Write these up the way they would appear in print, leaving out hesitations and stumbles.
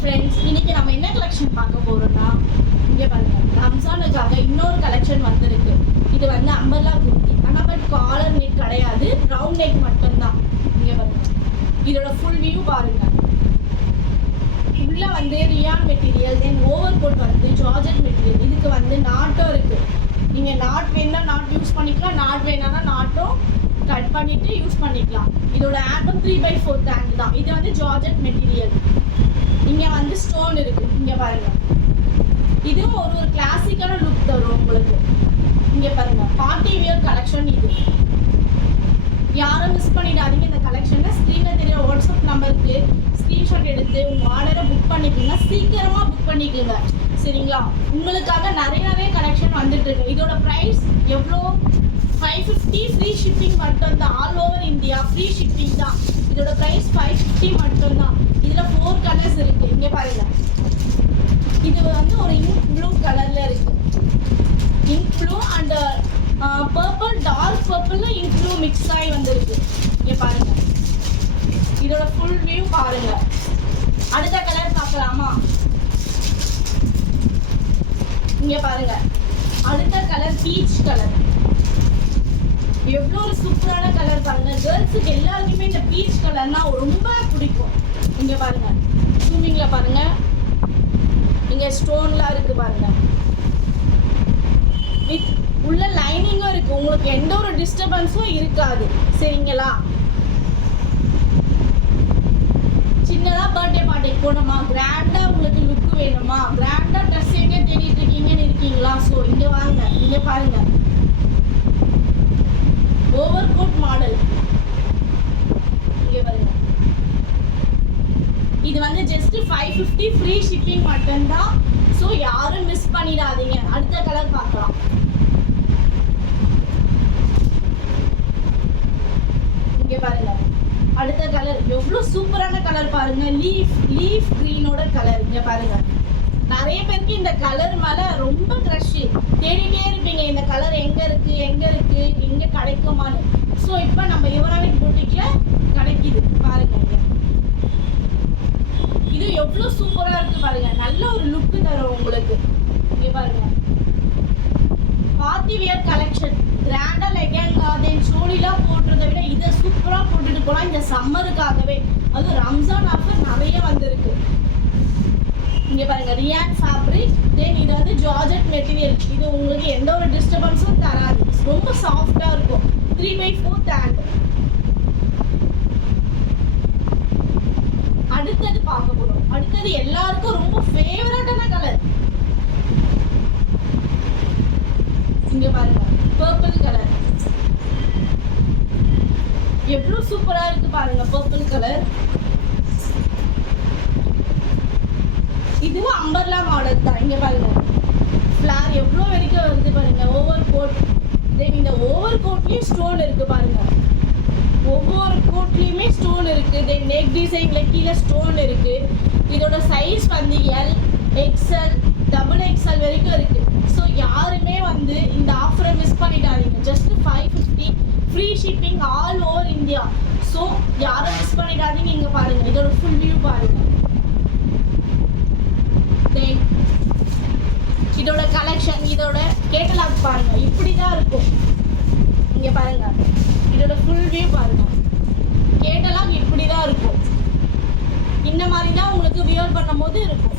Friends, இன்னைக்கு நம்ம என்ன கலெக்ஷன் பார்க்க போறோம்னா, இங்க பாருங்க, ரம்ஜானுக்காக இன்னொரு கலெக்ஷன் வந்திருக்கு. இது வந்து அம்பர்லா குர்த்தி, ஆனா பட் காலர் நெக் கிடையாது, ரவுண்ட் நெக் மட்டும்தான். இங்க பாருங்க, இதோட ஃபுல் வியூ பாருங்க. உள்ள வந்து ரியான் மெட்டீரியல், தென் ஓவர் கோட் வந்து ஜார்ஜெட் மெட்டீரியல். இதுக்கு வந்து நாட்டும் இருக்கு. நீங்க நாட் வேணா நாட் யூஸ் பண்ணிக்கலாம், நாட் வேணானா நாட்டும் கட் பண்ணிட்டு யூஸ் பண்ணிக்கலாம். இதோட ஆட்டும் 3/4 ஹேண்ட் தான். இது வந்து ஜார்ஜெட் மெட்டீரியல். இங்க வந்து ஸ்டோன் இருக்கு. இங்க பாருங்க, இதுவும் ஒரு கிளாசிக்கான லுக் தரும் உங்களுக்கு. இங்க பாருங்க, பார்ட்டி வியர் கலெக்ஷன். இது யாரும் மிஸ் பண்ணிடாதீங்க. இந்த கலெக்ஷனை ஸ்க்ரீன்ல தெரிய வாட்ஸ்அப் நம்பருக்கு ஸ்க்ரீன்ஷாட் எடுத்து உங்க ஆர்டரை புக் பண்ணிக்கோங்க. சீக்கிரமா புக் பண்ணிக்கோங்க, சரிங்களா? உங்களுக்காக நிறைய கலெக்ஷன் வந்துட்டு இருக்கு. இதோட பிரைஸ் எவ்வளோ? 550. ஃப்ரீ ஷிப்பிங் மட்டும்தான். All over India free shipping தான். இதோட பிரைஸ் 550 மட்டும்தான். இதுல 4 கலர்ஸ் இருக்கு. இங்க பாருங்க, இது வந்து ஒரு இங்க் ப்ளூ கலர்ல இருக்கு. Ink blue and purple, dark பர்பிள்ல இங்க் ப்ளூ மிக்ஸ் ஆகி வந்திருக்கு. இங்க பாருங்க, இதோட ஃபுல் வியூ பாருங்க. அடுத்த கலர் பார்க்கலாமா? இங்க பாருங்க, அடுத்த கலர் பீச் கலர். எவ்வளோ ஒரு சூப்பரான கலர் பாருங்க. கேர்ள்ஸுக்கு எல்லாருக்குமே இந்த பீச் கலர்னா ரொம்ப பிடிக்கும். இங்க பாருங்க, ஜூமிங்ல பாருங்க, இங்க ஸ்டோன்லாம் இருக்கு பாருங்க. வித் உள்ள லைனிங்கும் இருக்கு. உங்களுக்கு எந்த ஒரு டிஸ்டர்பன்ஸும் இருக்காது, சரிங்களா? சின்னதா பர்த்டே பார்ட்டிக்கு போனோமா, கிராண்டா உங்களுக்கு லுக் வேணுமா, கிராண்டா ட்ரெஸ் எங்க தேடிட்டு இருக்கீங்கன்னு இருக்கீங்களா? ஸோ இங்க வாங்க, இங்க பாருங்க, ஓவர் கோட் மாடல். இங்க பாருங்க, இது வந்து ஜஸ்ட் 550 ஃப்ரீ ஷிப்பிங் மட்டும்தான். ஸோ யாரும் மிஸ் பண்ணிடாதீங்க. அடுத்த கலர் பார்க்கலாம். இங்க பாருங்க, அடுத்த கலர் எவ்வளவு சூப்பரான கலர் பாருங்க. லீஃப் கிரீனோட கலர். இங்க பாருங்க, நிறைய பேருக்கு இந்த கலர் மேல ரொம்ப க்ரஷ். தேடிட்டே இருப்பீங்க, இந்த கலர் எங்க இருக்கு எங்க கிடைக்குமான்னு. ஸோ இப்போ நம்ம யுவராவிட் பூட்டிக்ல கிடைக்குது பாருங்க. இது எவ்வளவு சூப்பரா இருக்கு பாருங்க. நல்ல ஒரு லுக் தரும் உங்களுக்கு. இங்க பாருங்க, பார்ட்டி வியர் கலெக்ஷன். கிராண்டா லெகங்கா தென் சோலிலாம் போடுறதை விட இதை சூப்பரா போட்டுட்டு போலாம் இந்த சம்மருக்காகவே. அது ரம்ஜான் ஆஃபர் நிறைய வந்திருக்கு. இங்க பாருங்க, ரியான் ஃபேப்ரிக், தென் இது வந்து ஜார்ஜெட் மெட்டீரியல். இது உங்களுக்கு எந்த ஒரு டிஸ்டர்பன்ஸும் தராது. ரொம்ப சாஃப்டா இருக்கும். 3/4 ஹேண்ட். அடுத்தது பார்க்க போறோம். அடுத்தது எல்லாருக்கும் ரொம்ப ஃபேவரட்டான கலர். இங்க பாருங்க, பர்பிள் கலர். எவ்வளவு சூப்பரா இருக்கு பாருங்க பர்பிள் கலர். இதுவும் அம்பர்லா மாடல் தான். இங்க பாருங்க, ஃபிளார் எவ்வளோ வரைக்கும் வருது பாருங்க. ஓவர் கோட், தென் இந்த ஓவர் கோட்லயும் ஸ்டோன் இருக்கு பாருங்க. ஒவ்வொரு கோட்லயுமே ஸ்டோன் இருக்கு. தென் நெக் டிசைன்ல கீழே ஸ்டோன் இருக்கு. இதோட சைஸ் வந்து எல், எக்ஸ்எல், XXL வரைக்கும் இருக்கு. ஸோ யாருமே வந்து இந்த ஆஃபரை மிஸ் பண்ணிடாதீங்க. Just 550 free shipping all over India. So யாரும் மிஸ் பண்ணிடாதீங்க. இங்க பாருங்க, இதோட ஃபுல் வியூ பாருங்க. இதோட கலெக்ஷன், இதோட கேட்டலாக் பாருங்க, இப்படிதான் இருக்கும். இங்க பாருங்க, இதோட ஃபுல் வியூ பாருங்க. கேட்டலாக் இப்படிதான் இருக்கும். இந்த மாதிரி தான் உங்களுக்கு வியர் பண்ணும் போது இருக்கும்.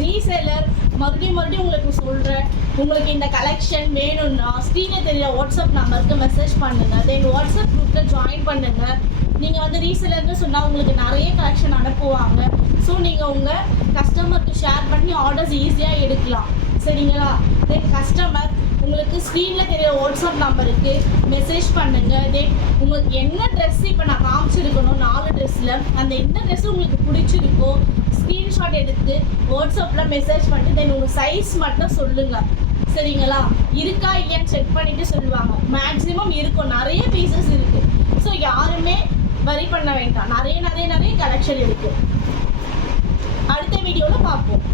ரீசேலர் மறுபடியும் உங்களுக்கு சொல்றேன். உங்களுக்கு இந்த கலெக்ஷன் வேணும்னா ஸ்க்ரீன்ல தெரியற வாட்ஸ்அப் நம்பருக்கு மெசேஜ் பண்ணுங்க. தென் வாட்ஸ்அப் குரூப்ல ஜாயின் பண்ணுங்க. நீங்கள் வந்து ரீசேலர்னு சொன்னால் உங்களுக்கு நிறைய கலெக்ஷன் அனுப்புவாங்க. ஸோ நீங்கள் உங்கள் கஸ்டமருக்கு ஷேர் பண்ணி ஆர்டர்ஸ் ஈஸியாக எடுக்கலாம், சரிங்களா? தென் கஸ்டமர் உங்களுக்கு ஸ்க்ரீனில் தெரிய வாட்ஸ்அப் நம்பருக்கு மெசேஜ் பண்ணுங்கள். தென் உங்களுக்கு என்ன ட்ரெஸ் இப்போ நான் காமிச்சிருக்கணும் 4 ட்ரெஸ்ஸில் அந்த என்ன ட்ரெஸ் உங்களுக்கு பிடிச்சிருக்கோ ஸ்க்ரீன்ஷாட் எடுத்து வாட்ஸ்அப்பில் மெசேஜ் பண்ணிட்டு தென் உங்கள் சைஸ் மட்டும் சொல்லுங்கள், சரிங்களா? இருக்கா இல்லையான்னு செக் பண்ணிட்டு சொல்லுவாங்க. மேக்ஸிமம் இருக்கும், நிறைய பீசஸ் இருக்குது. ஸோ யாருமே வரி பண்ண வேண்டாம். நிறைய கலெக்ஷன் இருக்கு. அடுத்த வீடியோல பார்ப்போம்.